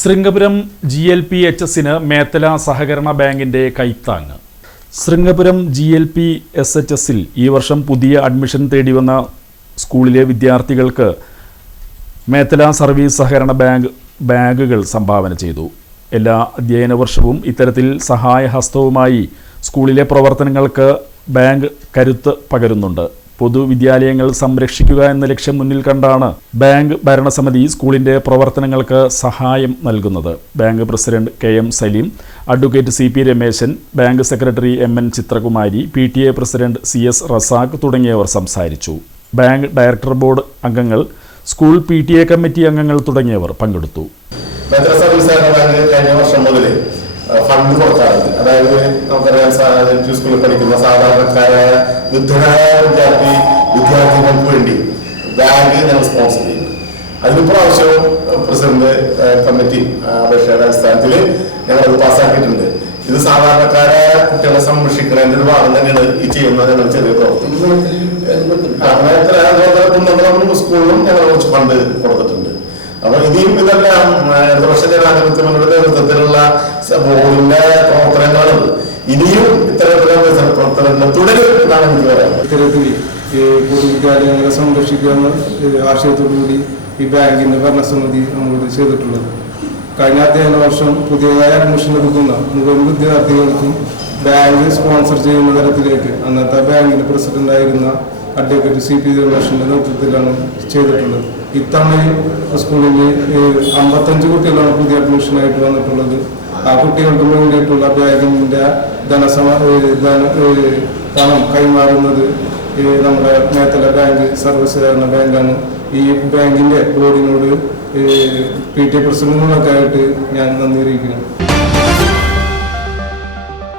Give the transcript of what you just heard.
ശൃംഗപുരം GLP-HS-ന് മേത്തല സഹകരണ ബാങ്കിന്റെ കൈത്താങ്ങ്. ശൃംഗപുരം GLP-SHS-ൽ ഈ വർഷം പുതിയ അഡ്മിഷൻ തേടി വന്ന സ്കൂളിലെ വിദ്യാർത്ഥികൾക്ക് മേത്തല സർവീസ് സഹകരണ ബാങ്ക് ബാഗുകൾ സംഭാവന ചെയ്തു. എല്ലാ അധ്യയന വർഷവും ഇത്തരത്തിൽ സഹായഹസ്തവുമായി സ്കൂളിലെ പ്രവർത്തനങ്ങൾക്ക് ബാങ്ക് കരുത്ത് പകരുന്നുണ്ട്. പൊതുവിദ്യാലയങ്ങൾ സംരക്ഷിക്കുക എന്ന ലക്ഷ്യം മുന്നിൽ കണ്ടാണ് ബാങ്ക് ഭരണസമിതി സ്കൂളിന്റെ പ്രവർത്തനങ്ങൾക്ക് സഹായം നൽകുന്നത്. Bank president KM Saleem, advocate CP Rameshan, bank secretary MN Chithrakumari, PTA president CS Razak തുടങ്ങിയവർ സംസാരിച്ചു. ബാങ്ക് ഡയറക്ടർ ബോർഡ് അംഗങ്ങൾ, സ്കൂൾ PTA കമ്മിറ്റി അംഗങ്ങൾ തുടങ്ങിയവർ പങ്കെടുത്തു. ഫണ്ട് കൊടുക്കാറുണ്ട്. അതായത് നമുക്കറിയാം, സ്കൂളിൽ പഠിക്കുന്ന സാധാരണക്കാരായ വൃദ്ധരായ വിദ്യാർത്ഥികൾക്ക് വേണ്ടി ബാങ്ക് ഞങ്ങൾ സ്പോൺസർ ചെയ്യും. അതിന് പ്രാവശ്യവും പ്രസിഡന്റ് കമ്മിറ്റി അപേക്ഷയുടെ അടിസ്ഥാനത്തിൽ ഞങ്ങളത് പാസ്സാക്കിയിട്ടുണ്ട്. ഇത് സാധാരണക്കാരായ കുട്ടികളെ സംരക്ഷിക്കുന്നതിന്റെ ഒരു ഭാഗം തന്നെയാണ് ഈ ചെയ്യുന്നത്. ഞങ്ങൾ ചെറിയ പ്രവർത്തനം സ്കൂളിലും ഞങ്ങൾ കുറച്ച് ഫണ്ട് കൊടുത്തിട്ടുണ്ട്. അപ്പൊ ഇനിയും ഇതെല്ലാം ഇടതുപക്ഷ ജനാധിപത്യങ്ങളുടെ നേതൃത്വത്തിലുള്ള ബോർഡിന്റെ പ്രവർത്തനങ്ങളും ഇനിയും ഇത്തരത്തിലുള്ള പ്രവർത്തനങ്ങൾ തുടരും എന്നാണ് എനിക്ക് പറയാനുള്ളത്. ഇത്തരത്തിൽ പൊതുവിദ്യാലയങ്ങളെ സംരക്ഷിക്കുന്ന ആശയത്തോടുകൂടി ഈ ബാങ്കിന്റെ ഭരണസമിതി നമ്മളോട് ചെയ്തിട്ടുള്ളത്. കഴിഞ്ഞ അധ്യയന വർഷം പുതിയതായി അഡ്മിഷൻ എടുക്കുന്ന മുഴുവൻ വിദ്യാർത്ഥികൾക്കും ബാങ്ക് സ്പോൺസർ ചെയ്യുന്ന തരത്തിലേക്ക് അന്നത്തെ ബാങ്കിന്റെ പ്രസിഡന്റായിരുന്ന അഡ്വക്കേറ്റ് CP രമേശന്റെ നേതൃത്വത്തിലാണ് ചെയ്തിട്ടുള്ളത്. ഇത്തവണയും സ്കൂളിൽ 55 കുട്ടികളാണ് പുതിയ അഡ്മിഷനായിട്ട് വന്നിട്ടുള്ളത്. ആ കുട്ടികൾക്ക് വേണ്ടിയിട്ടുള്ള ബാങ്കിന്റെ പണം കൈമാറുന്നത് നമ്മുടെ മേത്തല ബാങ്ക് സർവീസ് സഹകരണ ബാങ്കാണ്. ഈ ബാങ്കിന്റെ ബോർഡിനോട് PTA പ്രസിഡന്റിനൊക്കെ ആയിട്ട് ഞാൻ നന്ദി അറിയിക്കുന്നു.